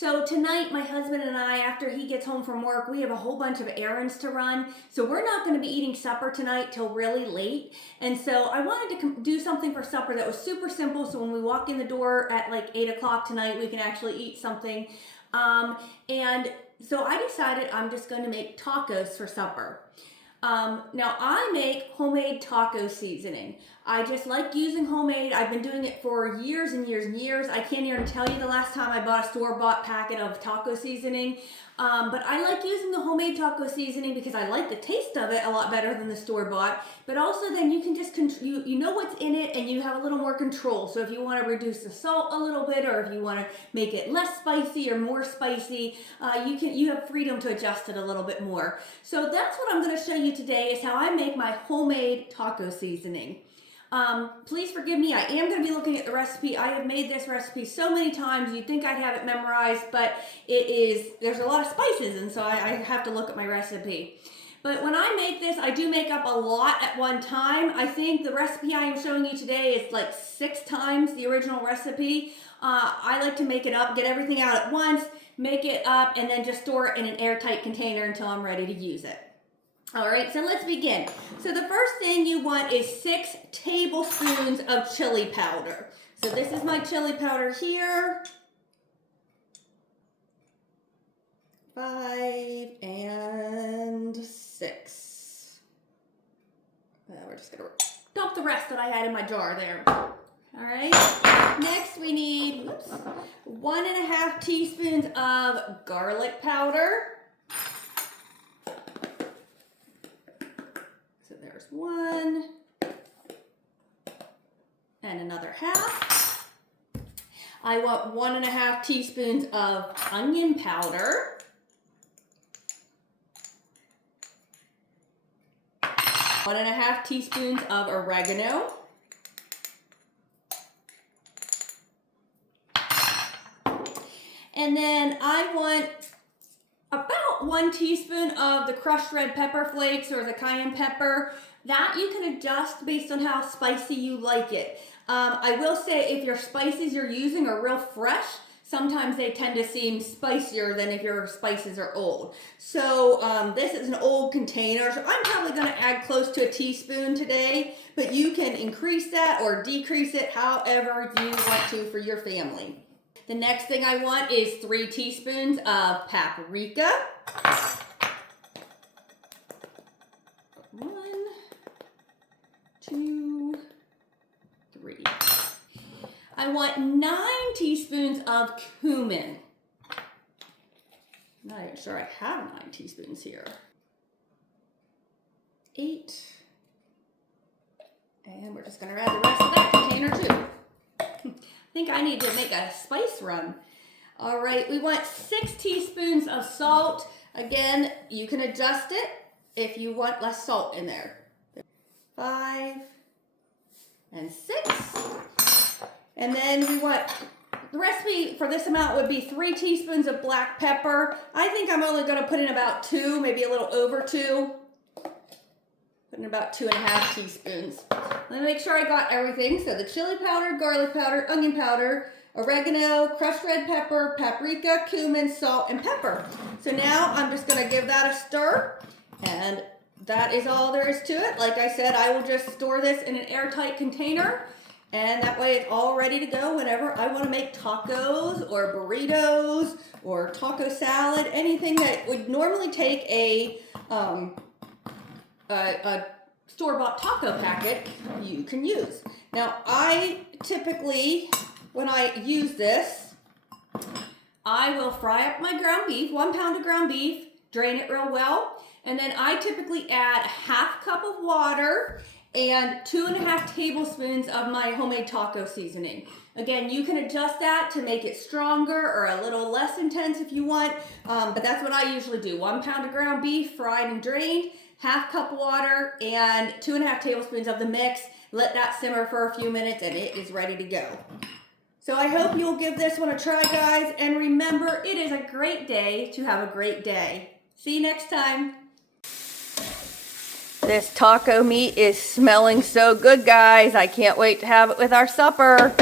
So tonight, my husband and I, after he gets home from work, we have a whole bunch of errands to run. So we're not going to be eating supper tonight till really late. And so I wanted to do something for supper that was super simple. So when we walk in the door at like 8 o'clock tonight, we can actually eat something. And so I decided I'm just going to make tacos for supper. Now I make homemade taco seasoning. I just like using homemade. I've been doing it for years and years and years. I can't even tell you the last time I bought a store-bought packet of taco seasoning. But I like using the homemade taco seasoning because I like the taste of it a lot better than the store-bought. But also then you can just, you know what's in it and you have a little more control. So if you want to reduce the salt a little bit, or if you want to make it less spicy or more spicy, you have freedom to adjust it a little bit more. So that's what I'm going to show you today, is how I make my homemade taco seasoning. Please forgive me, I am going to be looking at the recipe. I have made this recipe so many times, you'd think I'd have it memorized, but there's a lot of spices, and so I have to look at my recipe. But when I make this, I do make up a lot at one time. I think the recipe I am showing you today is like 6 times the original recipe. I like to make it up, get everything out at once, make it up, and then just store it in an airtight container until I'm ready to use it. All right, so let's begin. So the first thing you want is 6 tablespoons of chili powder. So this is my chili powder here. 5 and 6. We're just gonna dump the rest that I had in my jar there. All right, next we need 1.5 teaspoons of garlic powder. So there's 1 and another half. I want 1.5 teaspoons of onion powder. 1.5 teaspoons of oregano. And then I want about 1 teaspoon of the crushed red pepper flakes, or the cayenne pepper. That you can adjust based on how spicy you like it. I will say, if your spices you're using are real fresh, sometimes they tend to seem spicier than if your spices are old. So this is an old container, so I'm probably going to add close to 1 teaspoon today, but you can increase that or decrease it however you want to for your family. The next thing I want is 3 teaspoons of paprika. 1, 2, 3. I want 9 teaspoons of cumin. I'm not even sure I have 9 teaspoons here. 8. And we're just going to add the rest of that container too. I think I need to make a spice run. All right, we want 6 teaspoons of salt. Again, you can adjust it if you want less salt in there. 5 and 6. And then we want, the recipe for this amount would be 3 teaspoons of black pepper. I think I'm only going to put in about 2, maybe a little over 2. Put in about 2.5 teaspoons. Let me make sure I got everything. So the chili powder, garlic powder, onion powder, oregano, crushed red pepper, paprika, cumin, salt, and pepper. So now I'm just going to give that a stir, and that is all there is to it. Like I said, I will just store this in an airtight container, and that way it's all ready to go whenever I want to make tacos or burritos or taco salad, anything that would normally take a store-bought taco packet, you can use. Now, I typically, when I use this, I will fry up my ground beef, 1 pound of ground beef, drain it real well, and then I typically add 1/2 cup of water and 2.5 tablespoons of my homemade taco seasoning. Again, you can adjust that to make it stronger or a little less intense if you want, but that's what I usually do. 1 pound of ground beef, fried and drained, 1/2 cup water, and 2.5 tablespoons of the mix. Let that simmer for a few minutes and it is ready to go. So I hope you'll give this one a try, guys. And remember, it is a great day to have a great day. See you next time. This taco meat is smelling so good, guys. I can't wait to have it with our supper.